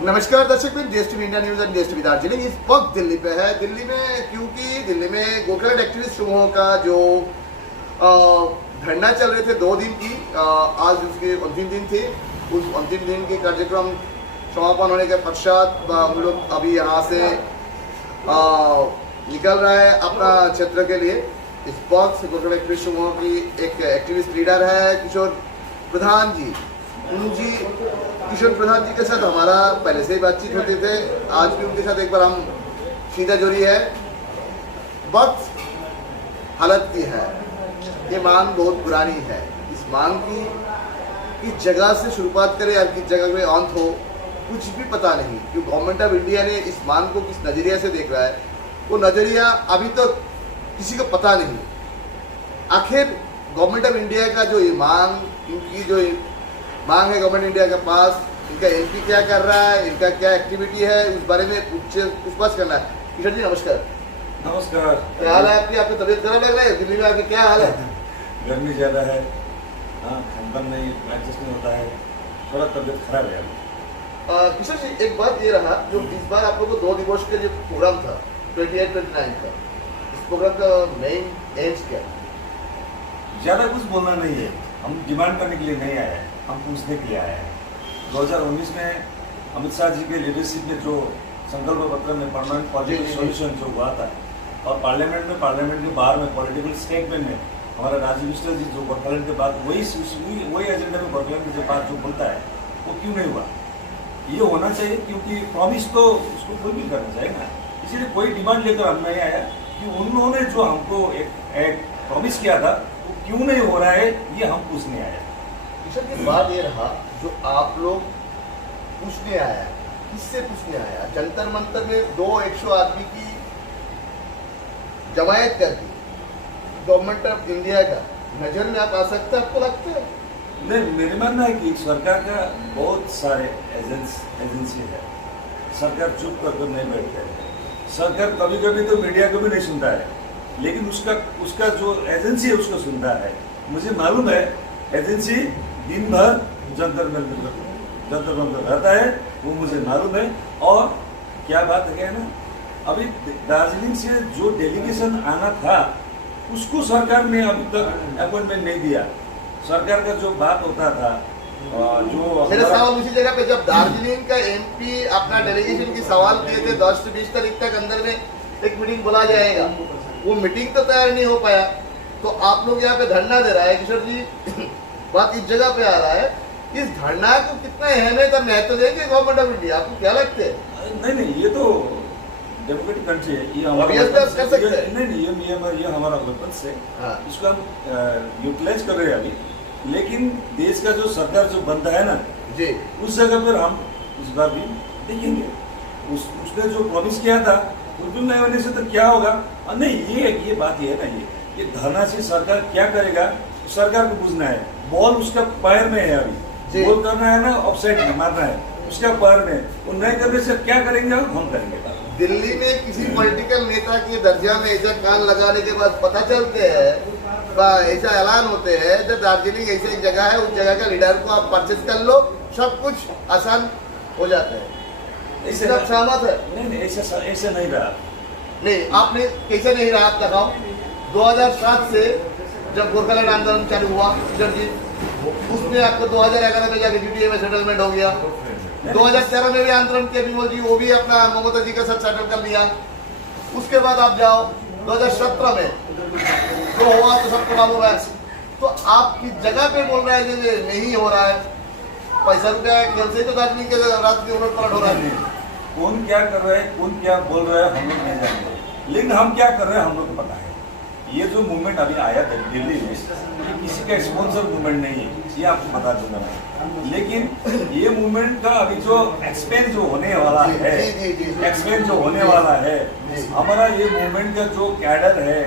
नमस्कार दर्शक बिन, डीएसटीवी India news and डीएसटीवी Darjeeling इस वक्त दिल्ली पे है। दिल्ली में क्योंकि दिल्ली में गोरखालैंड एक्टिविस्ट समूह का जो धरना चल रहे थे 2 दिन की, आज उसके अंतिम दिन थे। उस अंतिम दिन के कार्यक्रम समापन होने के पश्चात हम लोग अभी यहाँ से निकल रहा है अपना क्षेत्र के लिए। इस वक्त गोरखालैंड एक्टिविस्ट समूह की एक एक्टिविस्ट लीडर है किशोर प्रधान जी। किशोर प्रधान जी के साथ हमारा पहले से ही बातचीत होते थे, आज भी उनके साथ एक बार हम सीधा जुड़ी है। वक्त हालत की है, ये मांग बहुत पुरानी है। इस मांग की किस जगह से शुरुआत करें और किस जगह में अंत हो कुछ भी पता नहीं। क्यों गवर्नमेंट ऑफ इंडिया ने इस मांग को किस नज़रिया से देख रहा है, वो नज़रिया अभी तक किसी को पता नहीं। आखिर गवर्नमेंट ऑफ इंडिया का जो ये मांग, इनकी जो मांग है गवर्नमेंट इंडिया के पास, इनका एमपी क्या कर रहा है, इनका क्या एक्टिविटी है, उस बारे में पूछताछ करना है। किशोर जी नमस्कार। नमस्कार। क्या हाल है आपकी? आपको तबीयत खराब लग रहा है? दिल्ली में आपकी क्या हाल है? गर्मी ज़्यादा है, खानपान नहीं एडजस्ट नहीं होता है, थोड़ा तबीयत खराब है अभी। किशोर जी एक बात ये रहा, जो इस बार आप लोगों को 2 दिवस के जो प्रोग्राम था 28-29 का, इस प्रोग्राम का मेन एम्स क्या? ज़्यादा कुछ बोलना नहीं है, हम डिमांड करने के लिए नहीं आए हैं, हम पूछने के लिए आए हैं। 2019 में अमित शाह जी के लीडरशिप में जो संकल्प पत्र में परमानेंट पॉलिटिकल सॉल्यूशन जो हुआ था, और पार्लियामेंट के बाहर में पॉलिटिकल स्टेटमेंट में हमारा राजीव मिश्रा जी जो गोरखालैंड के बाद वही एजेंडा में गोरखालैंड के बाद जो बोलता है वो क्यों नहीं हुआ? ये होना चाहिए, क्योंकि प्रॉमिस तो उसको फुलफिल करना चाहिए ना। इसीलिए कोई डिमांड लेकर हम नहीं आया कि उन्होंने जो हमको एक प्रॉमिस किया था वो क्यों नहीं हो रहा है, ये हम पूछने आए। किशोर जी बात ये रहा, जो आप लोग पूछने आया, किससे पूछने आया? जंतर मंतर में 200 आदमी की जमायत कर दी, गवर्नमेंट ऑफ इंडिया का नजर में आप आ सकते हैं, आपको लगता है? नहीं, मेरा मानना है कि सरकार का बहुत सारे एजेंसी है, सरकार चुप कर नहीं बैठते है। सरकार कभी कभी तो मीडिया को भी नहीं सुनता है, लेकिन उसका जो एजेंसी है उसको सुनता है। मुझे मालूम है एजेंसी दिन भर जंतर मंतर रहता है, वो मुझे मालूम है। और क्या बात है ना, अभी दार्जिलिंग से जो डेलीगेशन आना था उसको सरकार ने अभी तक अपॉइंटमेंट नहीं दिया। सरकार का जो बात होता था, जो मेरा सवाल उसी जगह पे, जब दार्जिलिंग का एमपी अपना डेलीगेशन की सवाल किए थे 10 से 20 तारीख तक अंदर में एक मीटिंग बुला जाएगा, वो मीटिंग तो तैयार नहीं हो पाया, तो आप लोग यहाँ पे धरना दे रहा है। किशोर जी बात इस जगह पे आ रहा है, इस धरना को कितना अहमियत और महत्व देंगे गवर्नमेंट ऑफ इंडिया, आपको क्या लगता है? नहीं, ये तो डेमोक्रेटिक कंट्री है, ये हमारा कर सकते हैं। नहीं, ये हमारा वेपन से इसको हम यूटिलाइज कर रहे हैं अभी। लेकिन देश का जो सरकार जो बनता है ना जी, उस जगह पर हम इस बार भी देखेंगे। उसने जो प्रॉमिस किया था फुलफिल नहीं होने से तो क्या होगा? नहीं, ये बात ये है ना, ये धरना से सरकार क्या करेगा सरकार को पूछना है। बॉल उसका पैर में है, अभी बॉल करना है ना, ऑफसाइड मारना है उसका पैर में, वो नहीं करने से क्या करेंगे हम करेंगे। दिल्ली में किसी पॉलिटिकल नेता के दर्जा में ऐसा कान लगाने के बाद पता चलते हैं, ऐसा ऐलान होते हैं, तो दार्जिलिंग ऐसी एक जगह है, उस जगह का लीडर को आप परचेज कर लो, सब कुछ आसान हो जाता है। ऐसे सहमत है? नहीं, ऐसा नहीं रहा। नहीं, आपने कैसे नहीं रहा? आप लगाओ 2007 से जब गोरखालैंड आंदोलन चालू हुआ किशोर जी, उसमें आपको 2011 में जाके जीटीए में सेटलमेंट हो गया। 2013 में भी आंदोलन किया विमल जी, वो भी अपना ममता जी के साथ सेटल कर लिया। उसके बाद आप जाओ 2017 में जो हुआ तो सबको मालूम है। तो आप किस जगह पे बोल रहे हैं कि नहीं हो रहा है? पैसा रुपया खेल से तो दार्जिलिंग के रात की उलट पलट हो रहा है। कौन क्या कर रहा है, कौन क्या बोल रहा है, हम लोग नहीं जानते, लेकिन हम क्या कर रहे हैं हम लोग को पता है। ये जो मूवमेंट अभी आया था दिल्ली में, ये किसी का स्पॉन्सर मूवमेंट नहीं है, ये आपको बता दूंगा मैं। लेकिन ये मूवमेंट का अभी जो एक्सपेंस जो होने वाला है, हमारा ये मूवमेंट का जो कैडर है,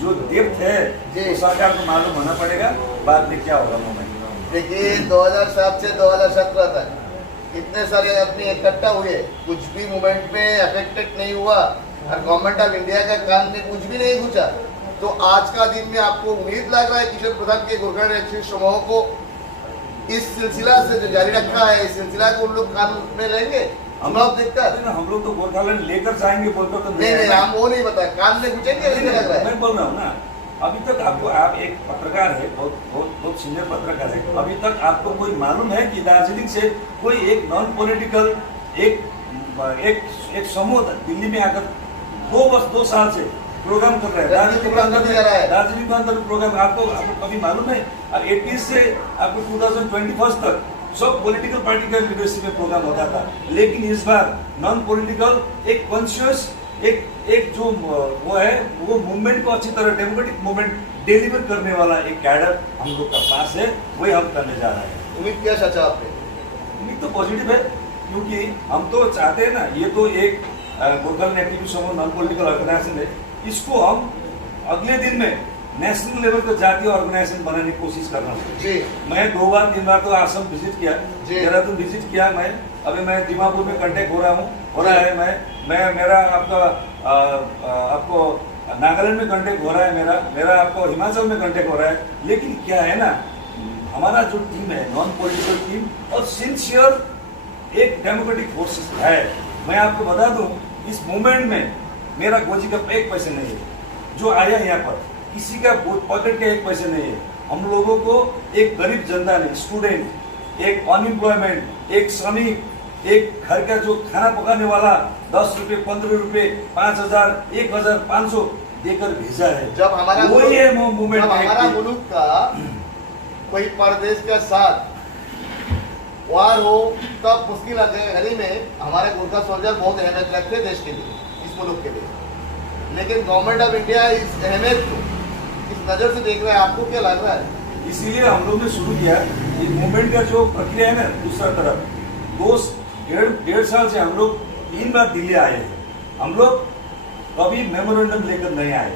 जो डेप्थ है, वो सरकार को मालूम होना पड़ेगा। बाद में क्या होगा मूवमेंट। देखिए 2007 से 2017 तक इतने सारे आदमी इकट्ठा हुए, कुछ भी मूवमेंट में अफेक्टेड नहीं हुआ, और गवर्नमेंट ऑफ इंडिया का कान में कुछ भी नहीं घुसा। तो आज का दिन में आपको उम्मीद लग रहा है किशोर प्रधान के गोरखालैंड एक्टिविस्ट समूह को इस सिलसिला से जो जारी रखा है, इस सिलसिला को उन लोग कान में लेंगे? चुनाव देखता है। ना हम लोग तो गोरखालैंड लेकर जाएंगे बोलते तो नहीं हम वो नहीं बता, कान में घुसेंगे ऐसे लग रहा है। मैं बोल रहा हूँ ना, अभी तक आपको, आप एक पत्रकार है, बहुत सीनियर पत्रकार है, अभी तक आपको कोई मालूम है कि दार्जिलिंग से कोई एक नॉन पॉलिटिकल एक समूह दिल्ली में आकर 2 साल से प्रोग्राम कर रहा है दार्जिलिंग के अंदर प्रोग्राम, आपको कभी मालूम है? और 80 से आपको 2021 तक सब पॉलिटिकल पार्टी का लीडरशिप में प्रोग्राम होता था, लेकिन इस बार नॉन पॉलिटिकल एक कॉन्शियस एक जो वो है, वो मूवमेंट को अच्छी तरह डेमोक्रेटिक मूवमेंट डिलीवर करने वाला एक कैडर हम लोग का पास है, वही हम करने जा रहे हैं। उम्मीद क्या चाचा आपने? उम्मीद तो पॉजिटिव है, क्योंकि हम तो चाहते हैं ना, ये तो एक गोरखालैंड एक्टिविस्ट समूह नॉन पॉलिटिकल ऑर्गेनाइजेशन है, इसको हम अगले दिन में नेशनल लेवल पर जातीय ऑर्गेनाइजेशन बनाने की कोशिश कर रहा हूँ जी। मैं 2 बार 3 बार तो आसम विजिट किया, देहरादून विजिट किया, मैं अभी मैं दीमापुर में कांटेक्ट हो रहा है, मैं मेरा आपको नागालैंड में कांटेक्ट हो रहा है, मेरा आपको हिमाचल में कांटेक्ट हो रहा है। लेकिन क्या है ना, हमारा जो टीम है नॉन पॉलिटिकल टीम और सिंसियर एक डेमोक्रेटिक फोर्सेस है। मैं आपको बता दूं, इस मूवमेंट में मेरा गोजी का एक पैसे नहीं है, जो आया यहाँ पर किसी का पॉकेट के 1 पैसे नहीं है। हम लोगों को एक गरीब जनता ने, स्टूडेंट, एक अनएम्प्लॉयमेंट, एक श्रमिक, एक घर का जो खाना पकाने वाला 10 रुपए 15 रुपए 5000 1500 देकर भेजा है। जब हमारा वही है मूवमेंट, हमारा मुल्क का कोई परदेश के साथ वार हो तब मुश्किल घड़ी में हमारे गोरखा सोल्जर बहुत अहमियत रखते हैं देश के लिए, इस मुल्क के लिए। लेकिन गवर्नमेंट ऑफ इंडिया इस अहमियत को इस नजर से देख रहा है, आपको क्या लग रहा है? इसीलिए हम लोग ने शुरू किया ये मूवमेंट का जो प्रक्रिया है ना, दूसरा तरफ 1.5 साल से हम लोग 3 बार दिल्ली आए हैं। हम लोग कभी मेमोरेंडम लेकर नहीं आए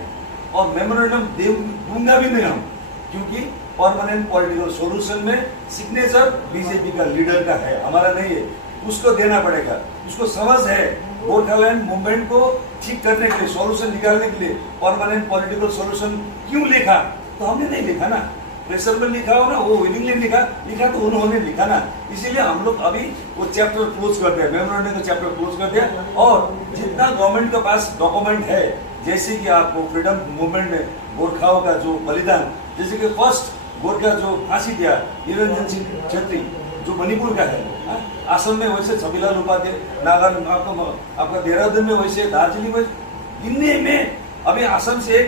और मेमोरेंडम दूंगा भी नहीं हम, क्योंकि परमानेंट पॉलिटिकल सॉल्यूशन में सिग्नेचर बीजेपी का लीडर का है, हमारा नहीं है, उसको देना पड़ेगा। उसको समझ है गोरखालैंड मूवमेंट को ठीक करने के लिए, सॉल्यूशन निकालने के लिए परमानेंट पॉलिटिकल सॉल्यूशन क्यों लिखा, तो हमने नहीं लिखा ना, प्रेशर में लिखा हो ना, वो विलिंगली लिखा तो उन्होंने लिखा ना। इसीलिए हम लोग अभी वो चैप्टर क्लोज कर दिया, मेमोरेंडम का चैप्टर क्लोज कर दिया। और जितना गवर्नमेंट के पास डॉक्यूमेंट है, जैसे कि आपको फ्रीडम मूवमेंट में गोरखाओं का जो बलिदान, जैसे कि फर्स्ट गोरखा जो फांसी दिया निरंजन सिंह छेत्री जो मणिपुर का है, असम में वैसे छबीलाल उपाध्याय, नागालैंड आपका देहरादून में वैसे, दार्जिलिंग में, गिनने में अभी असम से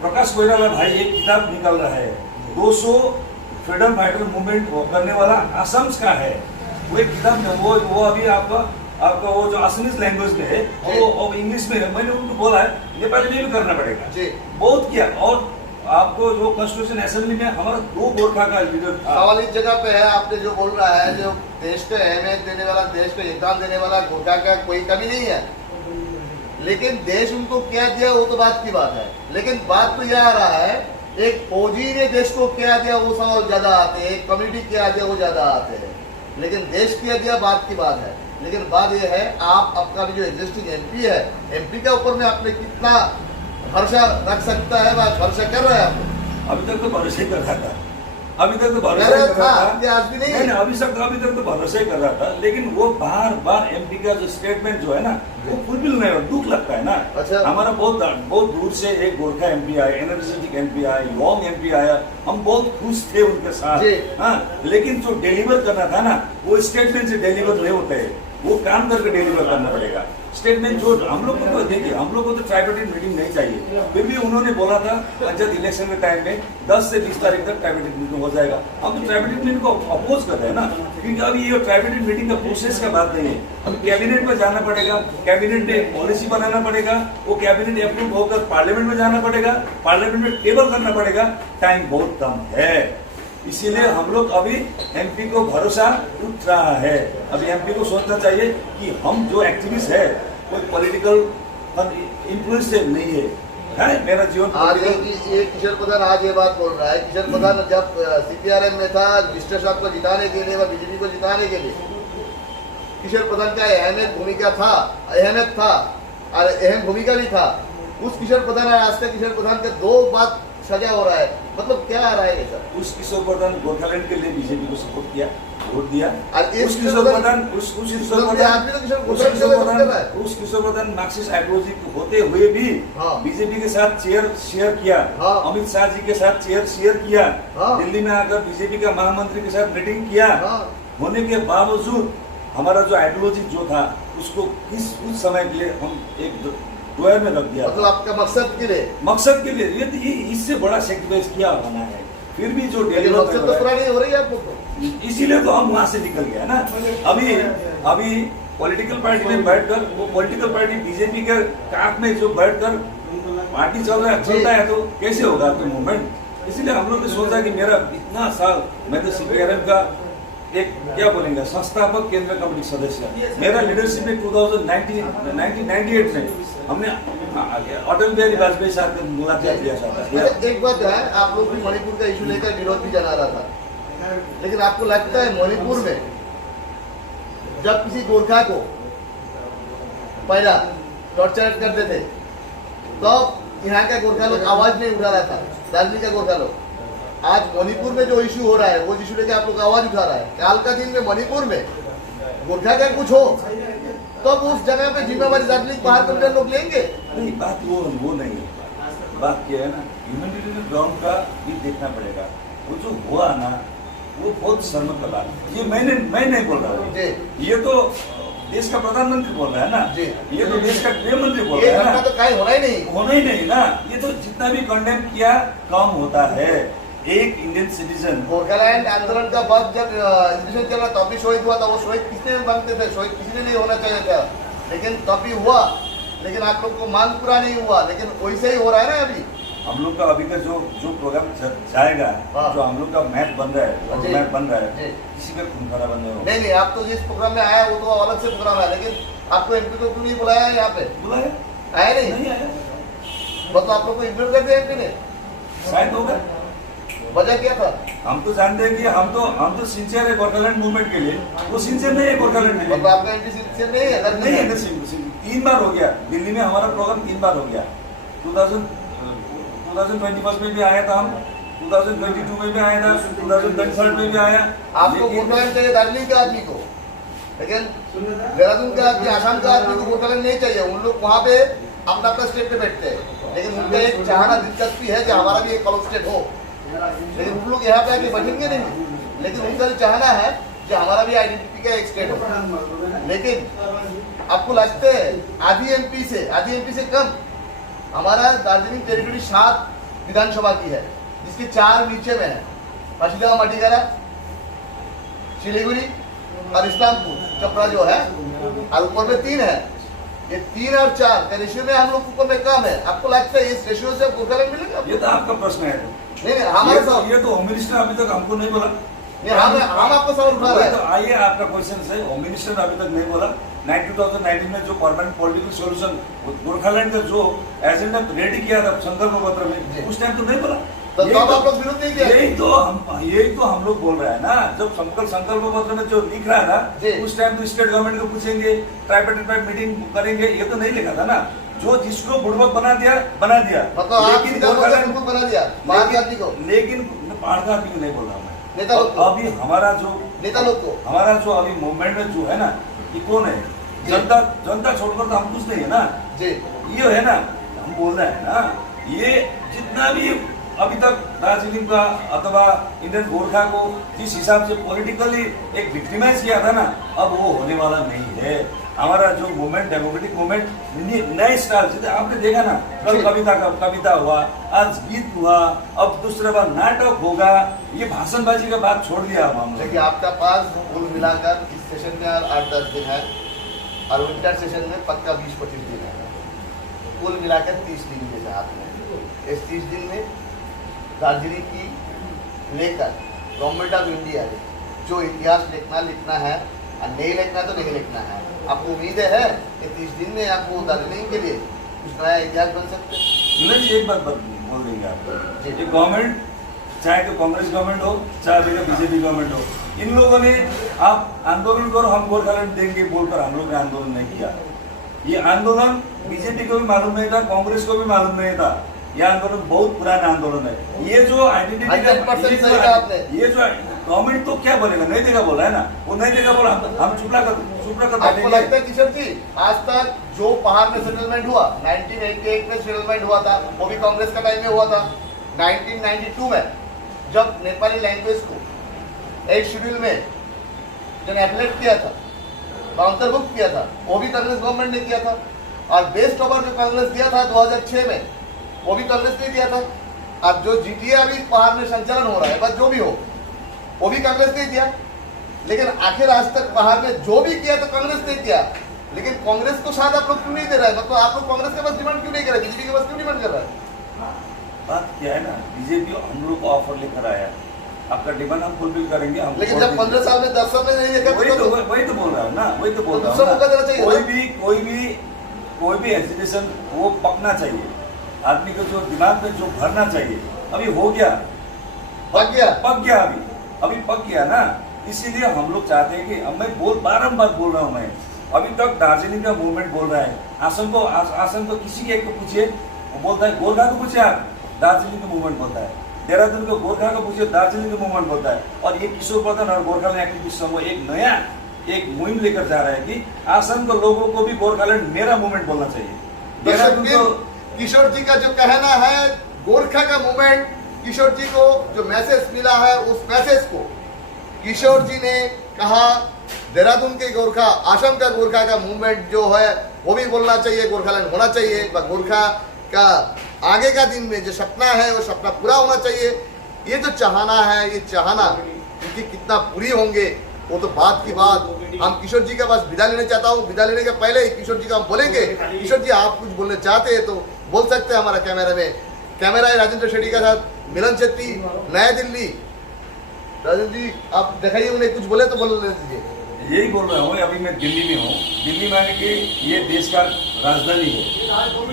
प्रकाश कोइराला भाई एक किताब निकल रहा है, 200 फ्रीडम फाइटर मूवमेंट करने वाला असम का है। वो एक किताब में वो अभी आपका वो जो असमीज लैंग्वेज में है, वो इंग्लिश में है। मैंने उनको बोला है नेपाली में भी करना पड़ेगा, बहुत किया। और आपको जो कॉन्स्टिट्यूशन असेंबली में हमारा 2 गोरखा का लीडर था। सवाल इस जगह पे है, आपने जो बोल रहा है, जो देश को अहमियत देने वाला, देश को योगदान देने वाला गोरखा का कोई कमी नहीं है, लेकिन देश उनको क्या दिया वो तो बात की बात है। लेकिन बात तो यह आ रहा है, एक फौजी ने देश को क्या दिया वो सवाल ज्यादा आते हैं, एक कम्युनिटी क्या दिया वो ज्यादा आते हैं, लेकिन देश क्या दिया बात की बात है। लेकिन बात यह है, आप आपका भी जो एग्जिस्टिंग एमपी है, एमपी के ऊपर में आपने कितना भरोसा रख सकता है, भरोसा कर रहा है आप? अभी तक तो भरोसा ही कर रहा था, अभी तक तो भरोसा ही कर रहा था, नहीं अभी तक तो भरोसा ही कर रहा था। लेकिन वो बार एमपी का जो स्टेटमेंट जो है ना, वो फुलफिल नहीं हो, दुख लगता है ना। अच्छा। हमारा बहुत दूर से एक गोरखा एमपी आया, एनर्जेटिक एमपी आया, यंग एमपी आया, हम बहुत खुश थे उनके साथ। हाँ, लेकिन जो डिलीवर करना था ना, वो स्टेटमेंट से डिलीवर नहीं होते है, वो काम करके डिलीवर करना पड़ेगा। स्टेटमेंट जो हम लोग को तो देखिए, हम लोग को तो ट्राइबेटेड मीटिंग नहीं चाहिए, फिर भी उन्होंने बोला था पंचायत इलेक्शन के टाइम में 10 से 20 तारीख तक ट्राइबेटेड मीटिंग हो जाएगा। हम तो ट्राइबेटेड मीटिंग को अपोज कर रहे हैं ना, क्योंकि अभी ये ट्राइबेटेड मीटिंग का प्रोसेस का बात नहीं है। अभी कैबिनेट में जाना पड़ेगा, कैबिनेट में पॉलिसी बनाना पड़ेगा, वो कैबिनेट अप्रूव होकर पार्लियामेंट में जाना पड़ेगा, पार्लियामेंट में टेबल करना पड़ेगा, टाइम बहुत कम है। इसीलिए हम लोग अभी एमपी को भरोसा उठ रहा है। अभी एमपी को सोचना चाहिए कि हम जो एक्टिविस्ट है कोई पॉलिटिकल इन्फ्लुएंस से नहीं है मेरा जीवन। आज ये किशोर प्रधान आज ये बात बोल रहा है, किशोर प्रधान जब सीपीआरएम में था, विष्णु साहब को जिताने के लिए व बीजेपी को जिताने के लिए किशोर प्रधान का अहमियत भूमिका था, अहम भूमिका भी था। उस किशोर प्रधान और आज तक किशोर प्रधान के 2 बात सजा हो रहा है, मतलब क्या आ रहा है ये सब? उस किशोर प्रधान गोरखालैंड के लिए बीजेपी को सपोर्ट किया, वोट दिया। और उस किशोर प्रधान उस किशोर प्रधान मार्क्सिस्ट आइडियोलॉजी होते हुए भी हाँ। बीजेपी के साथ चेयर शेयर किया, हाँ। अमित शाह जी के साथ चेयर शेयर किया, हाँ। दिल्ली में आकर बीजेपी का महामंत्री के साथ मीटिंग किया, हाँ। होने के बावजूद हमारा जो आइडियोलॉजी जो था उसको कुछ समय के लिए हम एक ड्रॉयर में रख दिया। मतलब आपका मकसद के लिए, ये इससे बड़ा सेक्रीफाइस किया होना है, फिर भी जो लेकिन मकसद तो पूरा नहीं हो रही है आप लोग को। इसीलिए तो हम वहां से निकल गए ना। अभी पॉलिटिकल पार्टी में बैठकर, वो पॉलिटिकल पार्टी बीजेपी के काख में जो बैठकर पार्टी चलता है तो कैसे होगा आपके मूवमेंट? इसीलिए हम लोग ने सोचा कि मेरा इतना साल, मैं तो सीपीआरएम का एक क्या बोलेंगे संस्थापक केंद्र कमेटी सदस्य, मेरा लीडरशिप में 1998 में हमने अटल बिहारी वाजपेयी साहब से मुलाकात किया था। एक बात है, आप लोग भी मणिपुर का इशू लेकर विरोध भी जला रहा था, लेकिन आपको लगता है मणिपुर में जब किसी गोरखा को पहला टॉर्चर करते थे तो यहाँ का गोरखा लोग आवाज नहीं उठा रहा था, दार्जिलिंग का गोरखा लोग। आज मणिपुर में जो इशू हो रहा है वो इशू लेकर आप लोग आवाज उठा रहा है। काल का दिन में मणिपुर में गोरखा का कुछ हो तो उस जगह पे जिम्मेवारी दार्जिलिंग पहाड़ पर लोग लेंगे। नहीं, बात वो नहीं है। बात क्या है ना, ह्यूमैनिटेरियन ग्राउंड का भी देखना पड़ेगा। वो जो हुआ ना वो बहुत शर्म का बात। ये मैं नहीं बोल रहा हूँ, ये तो देश का प्रधानमंत्री बोल रहा है ना, ये तो देश का गृह मंत्री बोल रहा है ना, तो कहीं होना ही नहीं ना। ये तो जितना भी कंडेम किया कम होता है। एक इंडियन सिटीजन गोरखालैंड आंदोलन का वक्त जब एग्जीबिशन चल रहा तब भी शहीद हुआ था। वो शहीद किसने मांगते थे? शहीद किसी ने नहीं होना चाहिए था, लेकिन तब भी हुआ। लेकिन आप लोग को मांग पूरा नहीं हुआ, लेकिन वैसे ही हो रहा है ना अभी। हम लोग का अभी का जो प्रोग्राम जाएगा, जो हम लोग का मैप बन रहा है, मैप बन रहा है, किसी का खून खराबा नहीं होगा। नहीं, आप तो जिस प्रोग्राम में आया वो तो अलग से प्रोग्राम है, लेकिन आपको एमपी को क्यों नहीं बुलाया? यहाँ पे बुलाया, आया नहीं आया। मतलब आप लोग को इग्नोर कर दिया एमपी ने, शायद होगा। वजह क्या था? हम तो जानते हैं कि हम तो सिंसियर है गोरखालैंड मूवमेंट के लिए, वो सिंसियर नहीं है गोरखालैंड के लिए। मतलब आपका एमपी सिंसियर नहीं है? नहीं है, 3 बार हो गया दिल्ली में हमारा प्रोग्राम, 3 बार हो गया। 2021 में भी आया था हम, 2022 में भी आया था, 2023 में भी आया। आपको गोरखालैंड चाहिए दार्जिलिंग के आदमी को, लेकिन देहरादून के आदमी, आसाम का आदमी को गोरखालैंड नहीं चाहिए। उन लोग वहाँ पे अपना अपना स्टेट पे बैठते हैं, लेकिन उनका एक चाहना दिलचस्पी है कि हमारा भी एक अलग स्टेट हो, लेकिन उन लोग यहाँ पे आके बैठेंगे नहीं। लेकिन उनका जो चाहना है कि हमारा भी आइडेंटिटी का एक स्टेट हो। लेकिन आपको लगता है आधी एमपी से कम हमारा दार्जिलिंग टेरिटरी 7 विधानसभा की है, जिसके 4 नीचे में है, मछलिया मटिगरा, सिलीगुड़ी और इस्लामपुर चपरा जो है, और ऊपर में 3 है। ये 3 और 4 का रेशियो में हम लोग ऊपर में कम है। आपको लगता है इस रेशियो से गोरखालैंड मिलेगा? ये तो आपका प्रश्न है। नहीं, हमारे ये तो होम मिनिस्टर अभी तक हमको नहीं बोला। हम आपको सवाल उठा रहे हैं। तो आइए आपका क्वेश्चन है, होम मिनिस्टर ने अभी तक नहीं बोला। 2019 में जो परमानेंट पॉलिटिकल सॉल्यूशन गोरखालैंड का जो एजेंडा रेडी किया था संकल्प पत्र में, उस टाइम तो नहीं बोला। तो तब आप लोग विरोध नहीं किया? यही तो हम लोग बोल रहे हैं ना, जब संकल्प पत्र में जो लिख रहा था उस टाइम तो स्टेट गवर्नमेंट को पूछेंगे, ट्राइपार्टाइट मीटिंग करेंगे, ये तो नहीं लिखा था ना। जो जिसको बुड़बक बना दिया मतलब लेकिन बना दिया बाहर जाति को, लेकिन बाहर जाति को नहीं बोल रहा मैं, नेता लोग को। अभी हमारा जो नेता लोग को, हमारा जो अभी मूवमेंट में जो है ना, ये कौन है? जनता छोड़कर तो हम कुछ नहीं है ना जी। ये है ना, हम बोल रहे हैं ना, ये जितना भी अभी तक दार्जिलिंग का अथवा इंडियन गोरखा को जिस हिसाब से पॉलिटिकली एक विक्टिमाइज किया था ना, अब वो होने वाला नहीं है। हमारा जो मूवमेंट, डेमोक्रेटिक मूवमेंट नए स्टाइल से, आपने देखा ना, कल कविता हुआ, आज गीत हुआ, अब दूसरे बार नाटक होगा। ये भाषणबाजी का बात छोड़ दिया हम। देखिए, आपका पास कुल मिलाकर इस सेशन में 8-10 दिन है और विंटर सेशन में पक्का 20-25 दिन है, कुल मिलाकर 30 दिन के साथ में। इस 30 दिन में दार्जिलिंग की लेकर गवर्नमेंट ऑफ इंडिया ने जो इतिहास लिखना है और नहीं लिखना तो नहीं लिखना है। आपको उम्मीद है कि 30 दिन में आपको दार्जिलिंग के लिए कुछ नया इतिहास बन सकते हैं? नहीं, एक बात बोल देंगे आपको, ये गवर्नमेंट चाहे तो कांग्रेस गवर्नमेंट हो, चाहे बीजेपी गवर्नमेंट हो, इन लोगों ने आप आंदोलन करो हम गोरखालैंड देंगे बोलकर हम लोग ने आंदोलन नहीं किया। ये आंदोलन बीजेपी को भी मालूम नहीं था, कांग्रेस को भी मालूम नहीं था, ये आंदोलन बहुत पुराना आंदोलन है। ये जो आइडेंटिटी 100% सही कहा आपने। ये जो गवर्नमेंट तो क्या बोलेगा, नहीं देगा बोला है ना, वो नहीं देगा बोला, हम चुप कर आपको बैठेंगे। लगता है किशोर जी, आज तक जो पहाड़ में सेटलमेंट हुआ 1988 में सेटलमेंट हुआ था, वो भी कांग्रेस का टाइम में हुआ था। 1992 में जब नेपाली लैंग्वेज को एक शेड्यूल में जो एफलेक्ट किया था, अंतर्भुक्त किया था, वो भी कांग्रेस गवर्नमेंट ने किया था। और बेस्ट ओवर जो कांग्रेस दिया था 2006 में, वो भी कांग्रेस ने दिया था। अब जो जीटीए अभी पहाड़ में संचालन हो रहा है, बस जो भी हो, वो भी कांग्रेस ने दिया। लेकिन आखिर आज तक पहाड़ में जो भी किया तो कांग्रेस ने किया, लेकिन कांग्रेस को शायद आप लोग क्यों नहीं दे रहे हैं? मतलब आप लोग कांग्रेस के पास डिमांड क्यों नहीं कर रहे, बीजेपी के पास क्यों डिमांड कर रहे हैं? बात क्या है ना, बीजेपी हम लोग को ऑफर लेकर आया, आपका डिमांड हम फुलफिल करेंगे। हम लेकिन जब 15 साल में 10 साल में नहीं देखा वही तो बोल रहा हूँ ना, वही तो बोल तो रहा दूसरा मौका देना हूँ। चाहिए कोई भी एजुकेशन वो पकना चाहिए, आदमी को जो दिमाग में जो भरना चाहिए। अभी हो गया, पक गया अभी पक गया ना। इसीलिए हम लोग चाहते हैं कि अब मैं बारम्बार बोल रहा हूँ, मैं अभी तक दार्जिलिंग का मूवमेंट बोल रहा है। आसम को किसी के एक को पूछिए, वो बोलता है, गोरखा को पूछे आप, दार्जिलिंग का मूवमेंट बोलता है। देहरादून को गोरखा को पूछिए, दार्जिलिंग का मूवमेंट बोलता है। और ये किशोर प्रधान और गोरखालैंड एक्टिविस्ट समूह एक नया मुहिम लेकर जा रहा है कि आसम के लोगों को भी गोरखालैंड मेरा मूवमेंट बोलना चाहिए। देहरादून को किशोर जी का जो कहना है, गोरखा का मूवमेंट, किशोर जी को जो मैसेज मिला है, उस मैसेज को किशोर जी ने कहा देहरादून के गोरखा, आसाम का गोरखा का मूवमेंट जो है वो भी बोलना चाहिए, गोरखालैंड होना चाहिए। गोरखा का आगे का दिन में जो सपना है वो सपना पूरा होना चाहिए। ये जो चाहना है, ये चाहना इनकी कितना पूरी होंगे वो तो बात की बात। हम किशोर जी के पास विदा लेने चाहता हूँ। विदा लेने के पहले ही किशोर जी को हम बोलेंगे, किशोर जी आप कुछ बोलना चाहते हैं तो बोल सकते हैं। हमारा कैमरा है राजेंद्र शेट्टी के साथ मिलन छेत्री, नया दिल्ली। राजेंद्र जी आप दिखाइए, उन्हें कुछ बोले तो बोलने दीजिए। यही बोल रहा हूँ, अभी मैं दिल्ली में हूँ। दिल्ली में कि ये देश का राजधानी है।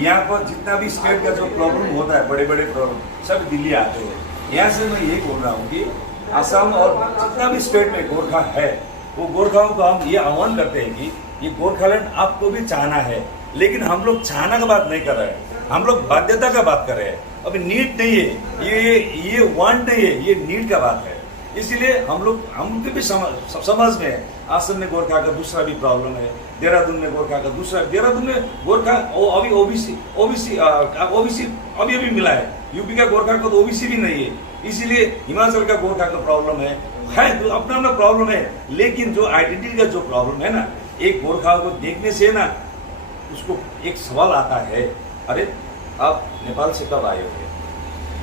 यहाँ पर जितना भी स्टेट का जो प्रॉब्लम होता है, बड़े बड़े प्रॉब्लम, सब दिल्ली आते हैं। यहाँ से मैं यही बोल रहा हूँ कि असम और जितना भी स्टेट में गोरखा है, वो गोरखाओं को हम ये आह्वान करते हैं कि ये गोरखालैंड आपको भी चाहना है, लेकिन हम लोग चाहना का बात नहीं कर रहे हैं, हम लोग बाध्यता का बात कर रहे हैं। अभी नीड नहीं है, ये वांट नहीं है, ये नीड का बात है। इसीलिए हमके भी समझ में है। आसम में गोरखा का दूसरा भी प्रॉब्लम है, देहरादून में गोरखा का दूसरा, देहरादून में गोरखा अभी ओबीसी अभी मिला है। यूपी का गोरखा को तो ओबीसी भी नहीं है, इसीलिए हिमाचल का गोरखा का प्रॉब्लम है तो अपना प्रॉब्लम है। लेकिन जो आइडेंटिटी का जो प्रॉब्लम है ना, एक गोरखा को देखने से ना उसको एक सवाल आता है, अरे आप नेपाल से कब आए हो?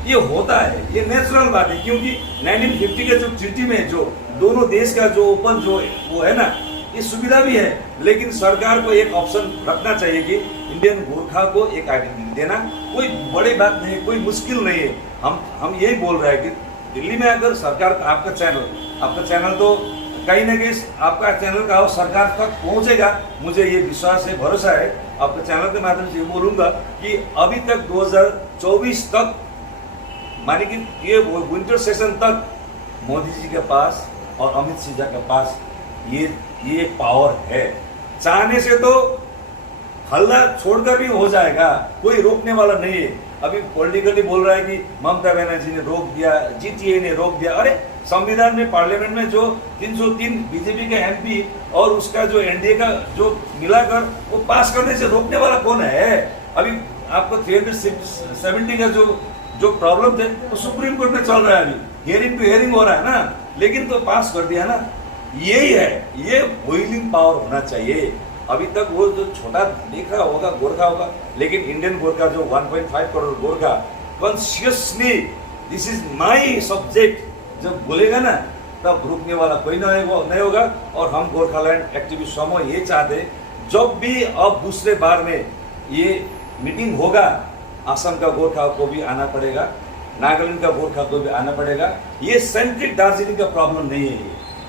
ये होता है, ये नेचुरल बात है। क्योंकि 1950 के जो ट्रीटी में जो दोनों देश का जो ओपन जो वो है ना, ये सुविधा भी है। लेकिन सरकार को एक ऑप्शन रखना चाहिए कि इंडियन गोरखा को एक आइडेंटिटी देना कोई बड़ी बात नहीं है, कोई मुश्किल नहीं है। हम यही बोल रहे हैं कि दिल्ली में अगर सरकार आपका चैनल तो कहीं ना कहीं आपका चैनल का सरकार तक पहुंचेगा, मुझे ये विश्वास है, भरोसा है। आपके चैनल के माध्यम से बोलूंगा कि अभी तक 2024 तक, मानी कि ये विंटर सेशन तक मोदी जी के पास और अमित शाह के पास ये पावर है। चाहने से तो हल्ला छोड़कर भी हो जाएगा, कोई रोकने वाला नहीं है। अभी पॉलिटिकली बोल रहा है कि ममता बनर्जी ने रोक दिया, जीटीए ने रोक दिया। अरे संविधान में, पार्लियामेंट में जो 303 बीजेपी का एमपी और उसका जो एनडीए का जो मिलाकर वो पास करने से रोकने वाला कौन है? अभी आपको 370 का जो प्रॉब्लम थे वो सुप्रीम कोर्ट में चल रहा है, अभी हियरिंग टू हियरिंग हो रहा है ना, लेकिन तो पास कर दिया ना। यही है, ये व्हीलिंग पावर होना चाहिए। अभी तक वो जो छोटा देख रहा होगा गोरखा होगा, लेकिन इंडियन गोरखा जो 1.5 crore Gorkha consciously this is my subject जब बोलेगा ना, तब रुकने वाला कोई नहीं होगा। और हम गोरखालैंड एक्टिविस्ट समूह ये चाहते, जब भी अब दूसरे बार में ये मीटिंग होगा, असम का गोरखा को भी आना पड़ेगा, नागालैंड का गोरखा को भी आना पड़ेगा। ये सेंट्रिक दार्जिलिंग का प्रॉब्लम नहीं है,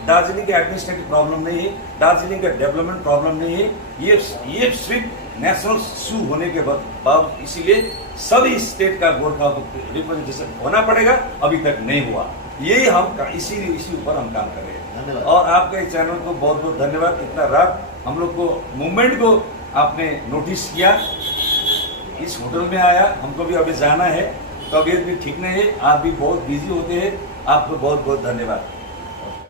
दार्जिलिंग का एडमिनिस्ट्रेटिव प्रॉब्लम नहीं है, दार्जिलिंग का डेवलपमेंट प्रॉब्लम नहीं है। ये सिर्फ नेशनल इशू होने के बाद, इसीलिए सभी स्टेट का गोरखा को रिप्रेजेंटेशन होना पड़ेगा। अभी तक नहीं हुआ, यही हम इसी ऊपर हम काम कर रहे हैं। और आपके चैनल को बहुत बहुत धन्यवाद। इतना रात हम लोग को मूवमेंट को आपने नोटिस किया, इस होटल में आया, हमको भी अभी जाना है, तबीयत भी ठीक नहीं है, आप भी बहुत बिजी होते हैं, आपको बहुत बहुत धन्यवाद।